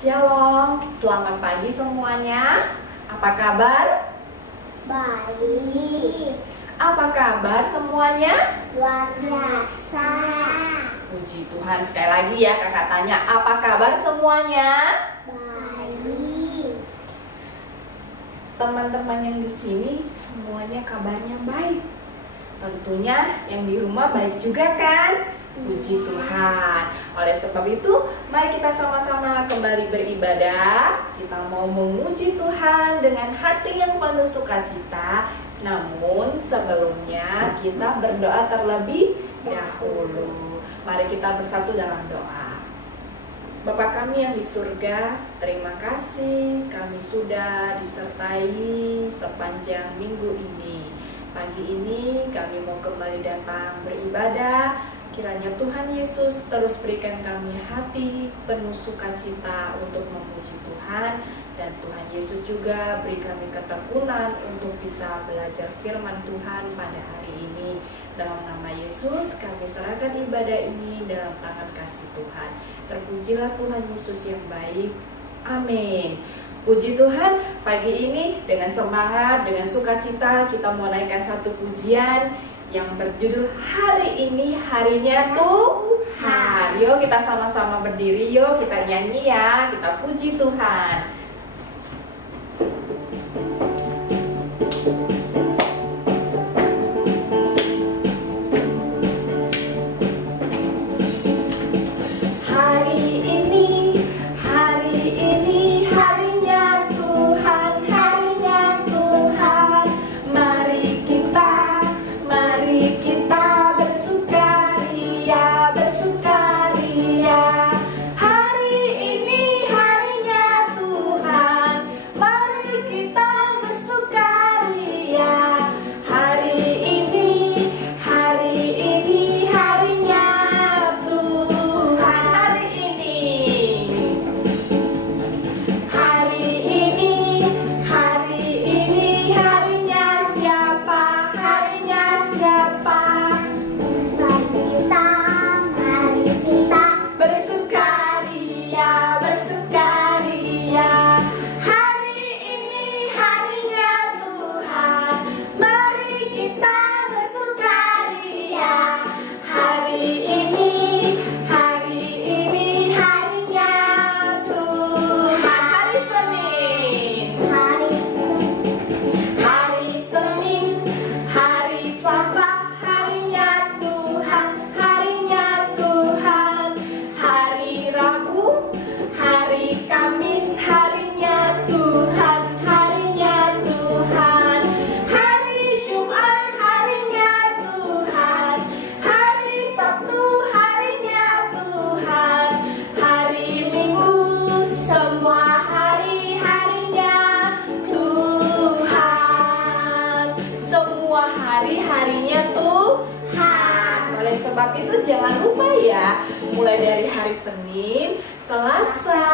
Shalom, selamat pagi semuanya. Apa kabar? Baik. Apa kabar semuanya? Luar biasa. Puji Tuhan, sekali lagi ya kakak tanya, apa kabar semuanya? Baik. Teman-teman yang di sini semuanya kabarnya baik. Tentunya yang di rumah baik juga kan? Puji Tuhan. Oleh sebab itu, mari kita sama-sama kembali beribadah. Kita mau memuji Tuhan dengan hati yang penuh sukacita. Namun sebelumnya kita berdoa terlebih dahulu. Mari kita bersatu dalam doa. Bapa kami yang di surga, terima kasih kami sudah disertai sepanjang minggu ini. Pagi ini kami mau kembali datang beribadah. Kiranya Tuhan Yesus terus berikan kami hati penuh sukacita untuk memuji Tuhan. Dan Tuhan Yesus juga beri kami ketekunan untuk bisa belajar firman Tuhan pada hari ini. Dalam nama Yesus kami serahkan ibadah ini dalam tangan kasih Tuhan. Terpujilah Tuhan Yesus yang baik. Amin. Puji Tuhan, pagi ini dengan semangat, dengan sukacita kita mau naikkan satu pujian yang berjudul Hari Ini Harinya Tuhan. Yuk kita sama-sama berdiri, yuk kita nyanyi ya, kita puji Tuhan. Hari-harinya Tuhan. Oleh sebab itu jangan lupa ya, mulai dari hari Senin, Selasa,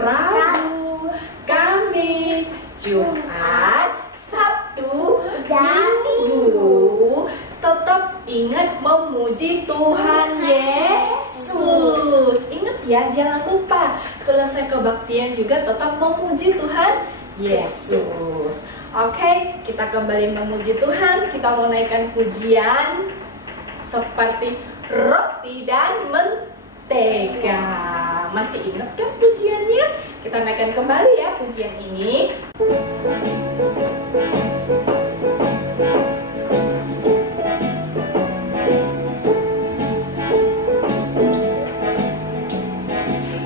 Rabu, Kamis, Jumat, Sabtu, Minggu, tetap ingat memuji Tuhan Yesus. Ingat ya, jangan lupa selesai kebaktian juga tetap memuji Tuhan Yesus. Oke, kita kembali memuji Tuhan. Kita mau naikkan pujian seperti roti dan mentega. Masih ingat kan pujiannya? Kita naikkan kembali ya pujian ini.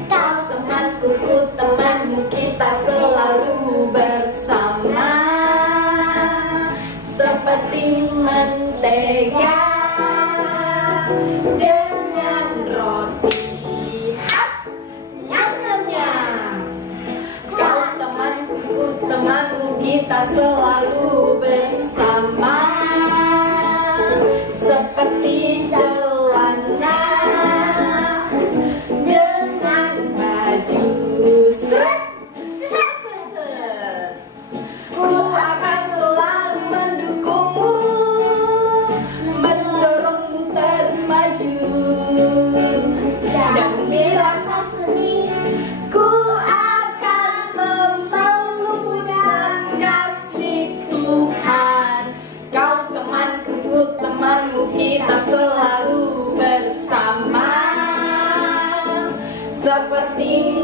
Kau temanku, ku temanmu, kita selalu bersama. Seperti mentega dengan roti, nyam-nyam. Kau temanku, ku temanmu, kita selalu bersama. Seperti celana dengan baju seret. Ku akan selalu mendukungmu, mendorongmu terus maju. Dan bila kau sedih, ku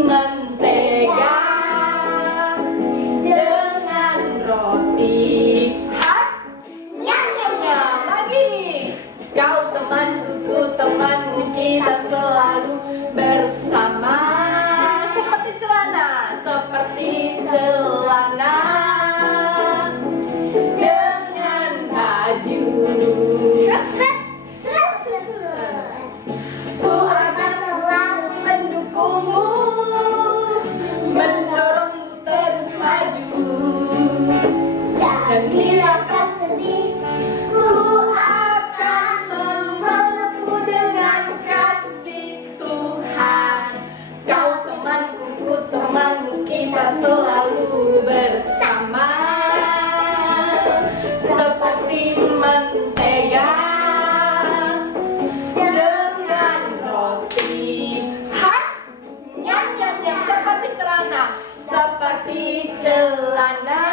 mentega dengan roti. Nyam nyam nyam lagi. Kau temanku, ku temanmu, kita selalu bersama. Seperti celana, seperti celana dengan baju. Ku akan selalu mendukungmu, mendorongmu terus maju. Dan bila kau sedih, ku akan memelukmu dengan kasih Tuhan. Kau temanku, ku temanmu, kita selalu bersama. Seperti mentega dengan roti. Nyam nyam nyam. Seperti celana, seperti celana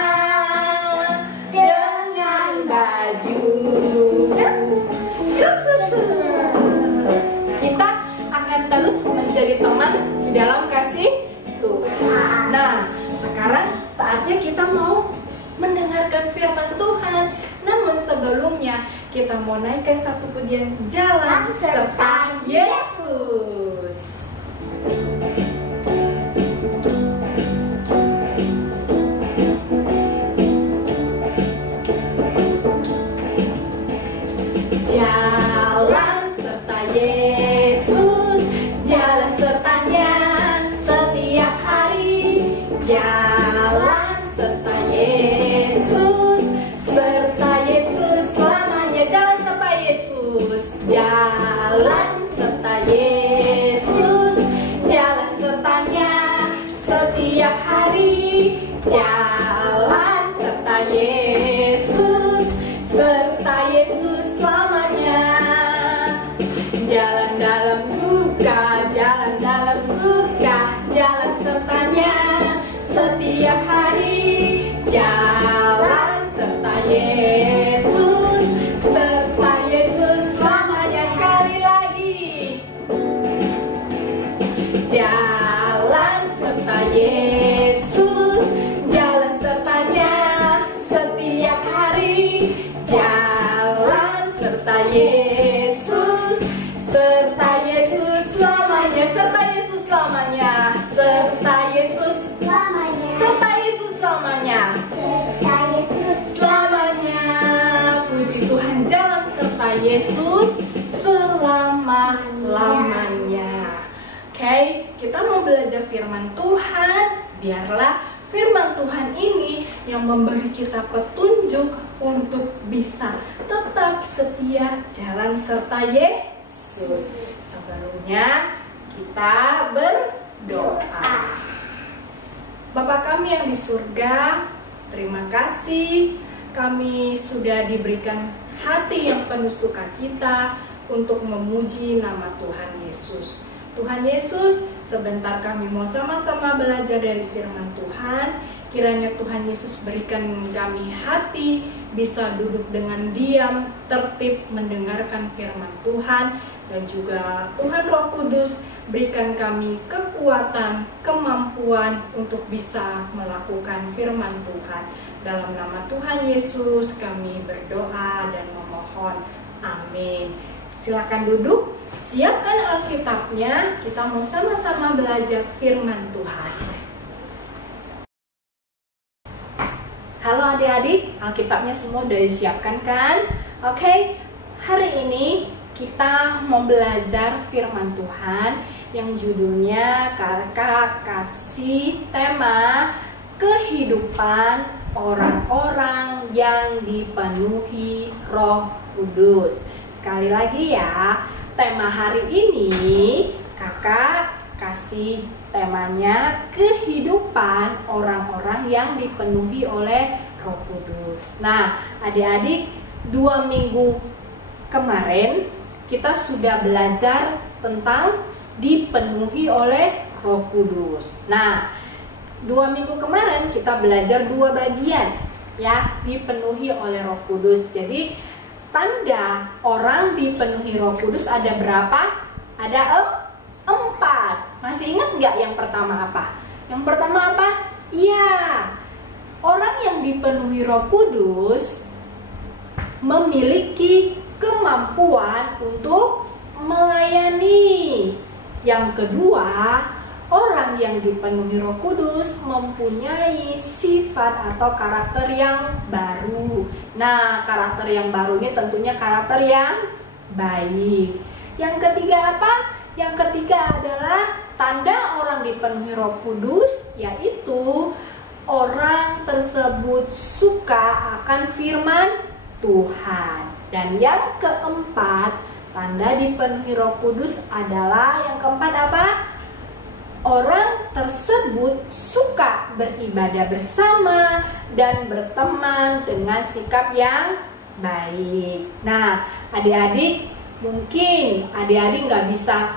dengan baju. Kita akan terus menjadi teman di dalam kasih Tuhan. Nah, sekarang saatnya kita mau mendengarkan firman Tuhan. Namun sebelumnya kita mau naikkan satu pujian, Jalan Serta Yesus. Jalan serta Yesus, jalan sertanya setiap hari. Jalan serta Yesus, serta Yesus selamanya. Jalan serta Yesus, jalan serta Yesus, jalan sertanya setiap hari. Jalan serta Yesus, serta Yesus selamanya. Jalan dalam duka, jalan dalam suka, jalan sertanya setiap hari. Jalan serta Yesus, serta Yesus selamanya. Sekali lagi. Jalan serta Yesus, jalan sertanya setiap hari. Jalan serta Yesus, serta Yesus selamanya. Serta Yesus selamanya. Serta Yesus selamanya. Serta Yesus selamanya. Serta Yesus selamanya. Puji Tuhan, jalan serta Yesus selama-lamanya. Oke, kita mau belajar firman Tuhan. Biarlah firman Tuhan ini yang memberi kita petunjuk untuk bisa tetap setia jalan serta Yesus. Sebelumnya kita berdoa. Bapa kami yang di surga, terima kasih kami sudah diberikan hati yang penuh sukacita untuk memuji nama Tuhan Yesus. Tuhan Yesus, sebentar kami mau sama-sama belajar dari firman Tuhan. Kiranya Tuhan Yesus berikan kami hati, bisa duduk dengan diam, tertib mendengarkan firman Tuhan. Dan juga Tuhan Roh Kudus, berikan kami kekuatan, kemampuan untuk bisa melakukan firman Tuhan. Dalam nama Tuhan Yesus kami berdoa dan memohon. Amin. Silakan duduk, siapkan Alkitabnya, kita mau sama-sama belajar firman Tuhan. Halo adik-adik, Alkitabnya semua udah disiapkan kan? Oke, hari ini kita mau belajar firman Tuhan yang judulnya Kakak kasih tema kehidupan orang-orang yang dipenuhi Roh Kudus. Sekali lagi ya, tema hari ini kakak kasih temanya kehidupan orang-orang yang dipenuhi oleh Roh Kudus. Nah, adik-adik, 2 minggu kemarin kita sudah belajar tentang dipenuhi oleh Roh Kudus. Nah, 2 minggu kemarin kita belajar 2 bagian ya, dipenuhi oleh Roh Kudus. Jadi tanda orang dipenuhi Roh Kudus ada berapa? Ada 4. Masih ingat nggak yang pertama apa? Yang pertama apa? Iya, orang yang dipenuhi Roh Kudus memiliki kemampuan untuk melayani. Yang kedua, orang yang dipenuhi Roh Kudus mempunyai sifat atau karakter yang baru. Nah, karakter yang baru ini tentunya karakter yang baik. Yang ketiga apa? Yang ketiga adalah tanda orang dipenuhi Roh Kudus, yaitu orang tersebut suka akan firman Tuhan. Dan yang keempat, tanda dipenuhi Roh Kudus adalah yang keempat apa? Orang tersebut suka beribadah bersama dan berteman dengan sikap yang baik. Nah, adik-adik, mungkin adik-adik nggak bisa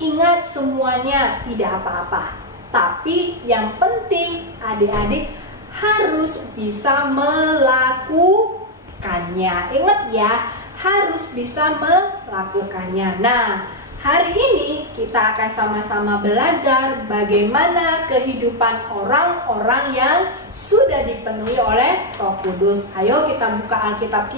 ingat semuanya, tidak apa-apa. Tapi yang penting adik-adik harus bisa melakukannya. Ingat ya, harus bisa melakukannya. Nah, hari ini kita akan sama-sama belajar bagaimana kehidupan orang-orang yang sudah dipenuhi oleh Roh Kudus. Ayo kita buka Alkitab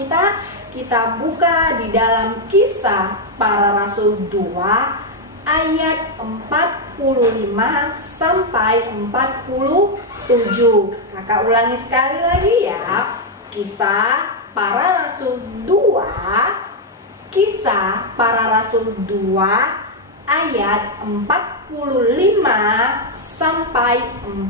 kita buka di dalam Kisah Para Rasul 2 ayat 45 sampai 47. Kakak ulangi sekali lagi ya. Kisah Para Rasul 2, Kisah Para Rasul 2 ayat 45 sampai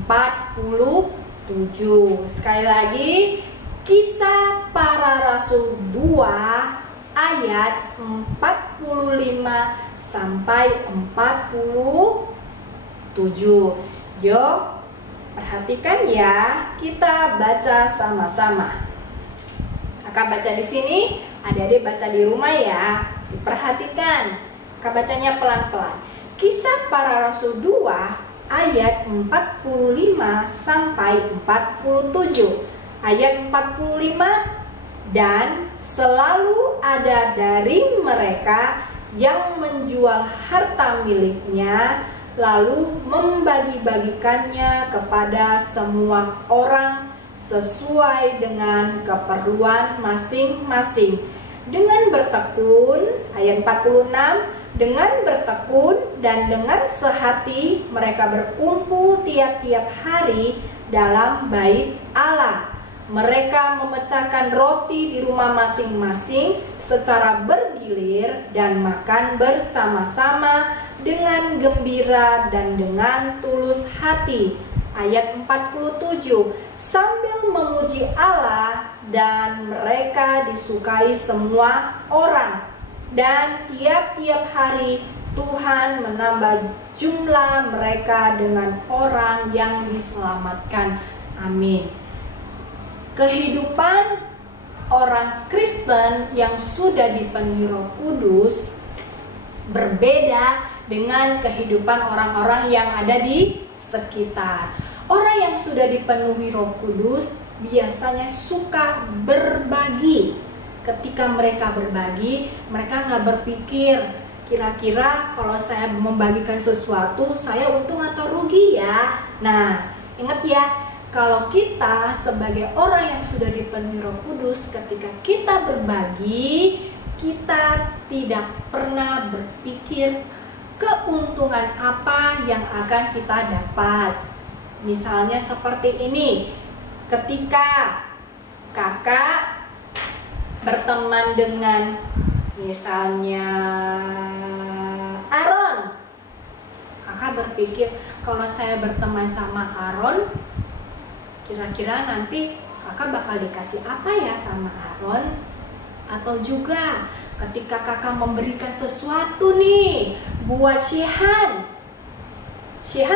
47. Sekali lagi, Kisah Para Rasul 2 ayat 45 sampai 47. Yuk, perhatikan ya, kita baca sama-sama. Kakak baca di sini, adik-adik baca di rumah ya. Diperhatikan, kakak bacanya pelan-pelan. Kisah Para Rasul 2 ayat 45 sampai 47. Ayat 45, dan selalu ada dari mereka yang menjual harta miliknya, lalu membagi-bagikannya kepada semua orang sesuai dengan keperluan masing-masing. Dengan bertekun, ayat 46, dengan bertekun dan dengan sehati mereka berkumpul tiap-tiap hari dalam bait Allah. Mereka memecahkan roti di rumah masing-masing secara bergilir dan makan bersama-sama dengan gembira dan dengan tulus hati. Ayat 47, sambil memuji Allah, dan mereka disukai semua orang. Dan tiap-tiap hari Tuhan menambah jumlah mereka dengan orang yang diselamatkan. Amin. Kehidupan orang Kristen yang sudah dipenuhi Roh Kudus berbeda dengan kehidupan orang-orang yang ada di sekitar. Orang yang sudah dipenuhi Roh Kudus biasanya suka berbagi. Ketika mereka berbagi, mereka nggak berpikir kira-kira kalau saya membagikan sesuatu, saya untung atau rugi ya. Nah, ingat ya, kalau kita sebagai orang yang sudah dipenuhi Roh Kudus, ketika kita berbagi, kita tidak pernah berpikir keuntungan apa yang akan kita dapat. Misalnya seperti ini, ketika kakak berteman dengan misalnya Aaron, kakak berpikir kalau saya berteman sama Aaron, kira-kira nanti kakak bakal dikasih apa ya sama Aaron? Atau juga ketika kakak memberikan sesuatu nih buat Shehan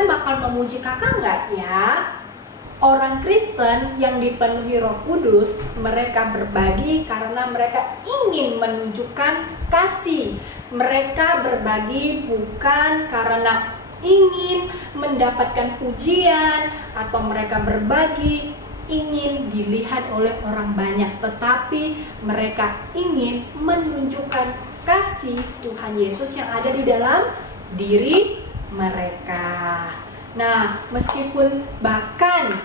bakal memuji kakak nggak ya? Orang Kristen yang dipenuhi Roh Kudus, mereka berbagi karena mereka ingin menunjukkan kasih. Mereka berbagi bukan karena ingin mendapatkan pujian, atau mereka berbagi ingin dilihat oleh orang banyak, tetapi mereka ingin menunjukkan kasih Tuhan Yesus yang ada di dalam diri mereka. Nah, meskipun bahkan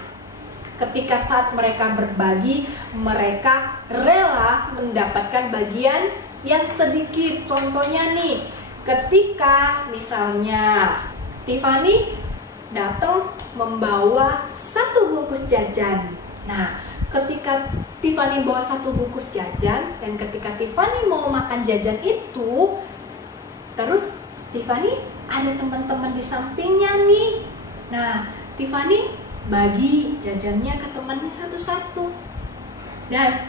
ketika saat mereka berbagi, mereka rela mendapatkan bagian yang sedikit. Contohnya nih, ketika misalnya Tiffany datang membawa 1 bungkus jajan. Nah, ketika Tiffany bawa 1 bungkus jajan, dan ketika Tiffany mau makan jajan itu, terus Tiffany ada teman-teman di sampingnya nih. Nah, Tiffany bagi jajannya ke temannya satu-satu. Dan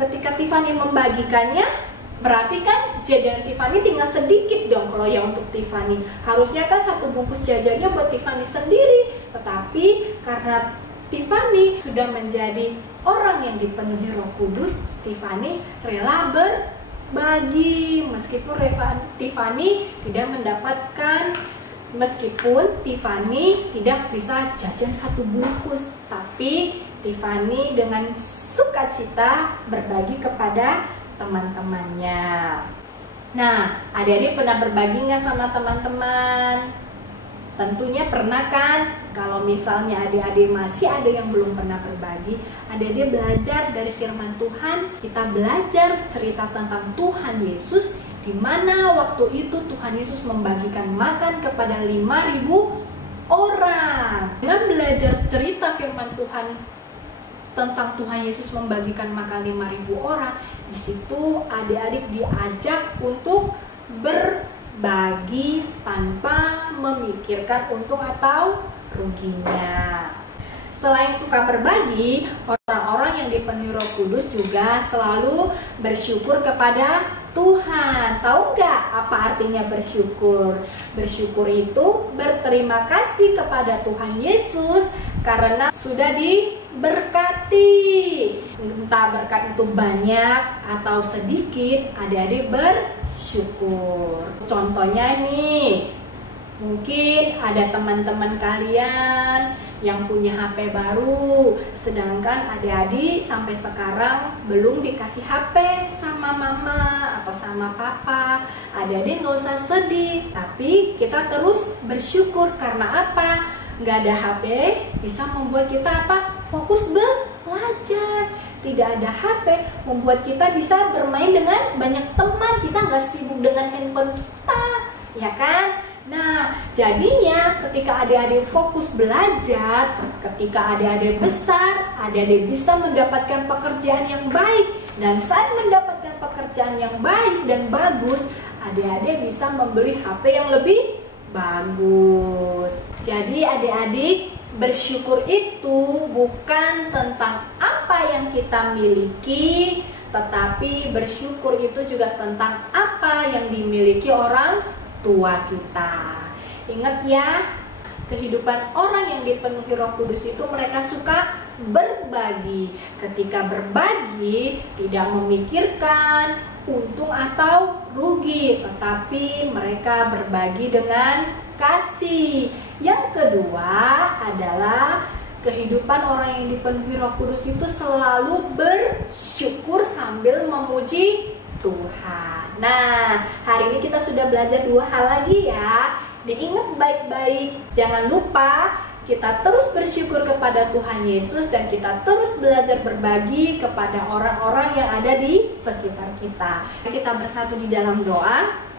ketika Tiffany membagikannya, berarti kan jajan Tiffany tinggal sedikit dong kalau yang untuk Tiffany. Harusnya kan 1 bungkus jajannya buat Tiffany sendiri. Tetapi karena Tiffany sudah menjadi orang yang dipenuhi Roh Kudus, Tiffany rela berbagi. Meskipun Tiffany tidak mendapatkan, meskipun Tiffany tidak bisa jajan 1 bungkus, tapi Tiffany dengan sukacita berbagi kepada teman-temannya. Nah, adik-adik pernah berbagi nggak sama teman-teman? Tentunya pernah kan? Kalau misalnya adik-adik masih ada yang belum pernah berbagi, adik-adik belajar dari firman Tuhan. Kita belajar cerita tentang Tuhan Yesus, di mana waktu itu Tuhan Yesus membagikan makan kepada 5.000 orang. Dengan belajar cerita firman Tuhan tentang Tuhan Yesus membagikan makan 5.000 orang, di situ adik-adik diajak untuk berbagi tanpa memikirkan untung atau ruginya. Selain suka berbagi, orang-orang yang dipenuhi Roh Kudus juga selalu bersyukur kepada Tuhan. Tahu nggak apa artinya bersyukur? Bersyukur itu berterima kasih kepada Tuhan Yesus karena sudah diberkati. Entah berkat itu banyak atau sedikit, adik-adik bersyukur. Contohnya nih, mungkin ada teman-teman kalian yang punya HP baru, sedangkan adik-adik sampai sekarang belum dikasih HP sama mama atau sama papa. Adik-adik nggak usah sedih, tapi kita terus bersyukur. Karena apa? Nggak ada HP bisa membuat kita apa? Fokus belajar. Tidak ada HP membuat kita bisa bermain dengan banyak teman. Kita nggak sibuk dengan handphone kita, ya kan? Nah, jadinya ketika adik-adik fokus belajar, ketika adik-adik besar, adik-adik bisa mendapatkan pekerjaan yang baik. Dan saat mendapatkan pekerjaan yang baik dan bagus, adik-adik bisa membeli HP yang lebih bagus. Jadi adik-adik, bersyukur itu bukan tentang apa yang kita miliki, tetapi bersyukur itu juga tentang apa yang dimiliki orang tua kita. Ingat ya, kehidupan orang yang dipenuhi Roh Kudus itu mereka suka berbagi. Ketika berbagi tidak memikirkan untung atau rugi, tetapi mereka berbagi dengan kasih. Yang kedua adalah kehidupan orang yang dipenuhi Roh Kudus itu selalu bersyukur sambil memuji Tuhan. Nah, hari ini kita sudah belajar 2 hal lagi ya. Diingat baik-baik. Jangan lupa kita terus bersyukur kepada Tuhan Yesus dan kita terus belajar berbagi kepada orang-orang yang ada di sekitar kita. Kita bersatu di dalam doa.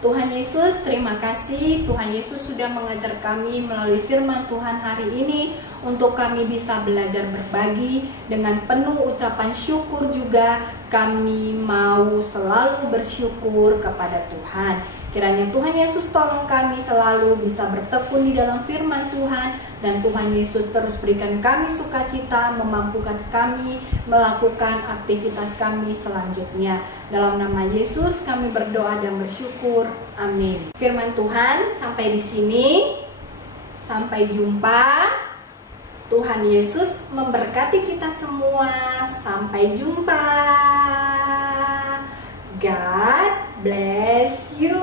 Tuhan Yesus, terima kasih. Tuhan Yesus sudah mengajar kami melalui firman Tuhan hari ini untuk kami bisa belajar berbagi dengan penuh ucapan syukur juga. Kami mau selalu bersyukur kepada Tuhan. Kiranya Tuhan Yesus tolong kami selalu bisa bertekun di dalam firman Tuhan, dan Tuhan Yesus terus berikan kami sukacita, memampukan kami melakukan aktivitas kami selanjutnya. Dalam nama Yesus kami berdoa dan bersyukur. Amin. Firman Tuhan sampai di sini. Sampai jumpa. Tuhan Yesus memberkati kita semua. Sampai jumpa. God bless you.